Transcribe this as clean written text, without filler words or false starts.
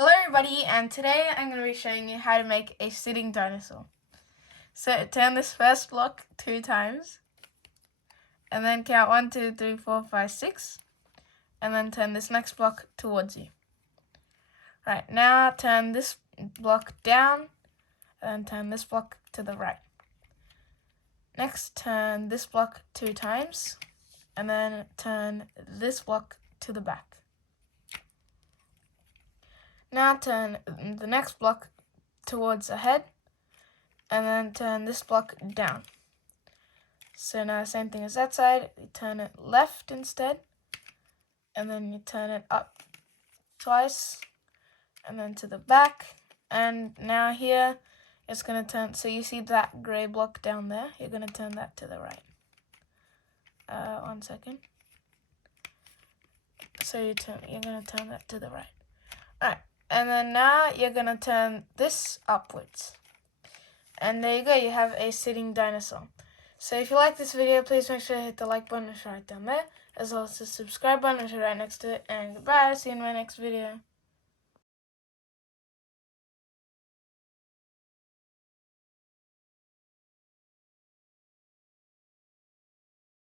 Hello everybody, and today I'm going to be showing you how to make a sitting dinosaur. So turn this first block 2 times, and then count 1, 2, 3, 4, 5, 6, and then turn this next block towards you. Right, now turn this block down, and turn this block to the right. Next, turn this block 2 times, and then turn this block to the back. Now turn the next block towards ahead, and then turn this block down. So now same thing as that side, you turn it left instead, and then you turn it up twice, and then to the back, and now here it's going to turn, so you see that grey block down there, you're going to turn that to the right. 1 second. So you're going to turn that to the right. Alright, and then now you're going to turn this upwards. And there you go, you have a sitting dinosaur. So if you like this video, please make sure to hit the like button, which is right down there, as well as the subscribe button, which is right next to it. And goodbye, see you in my next video.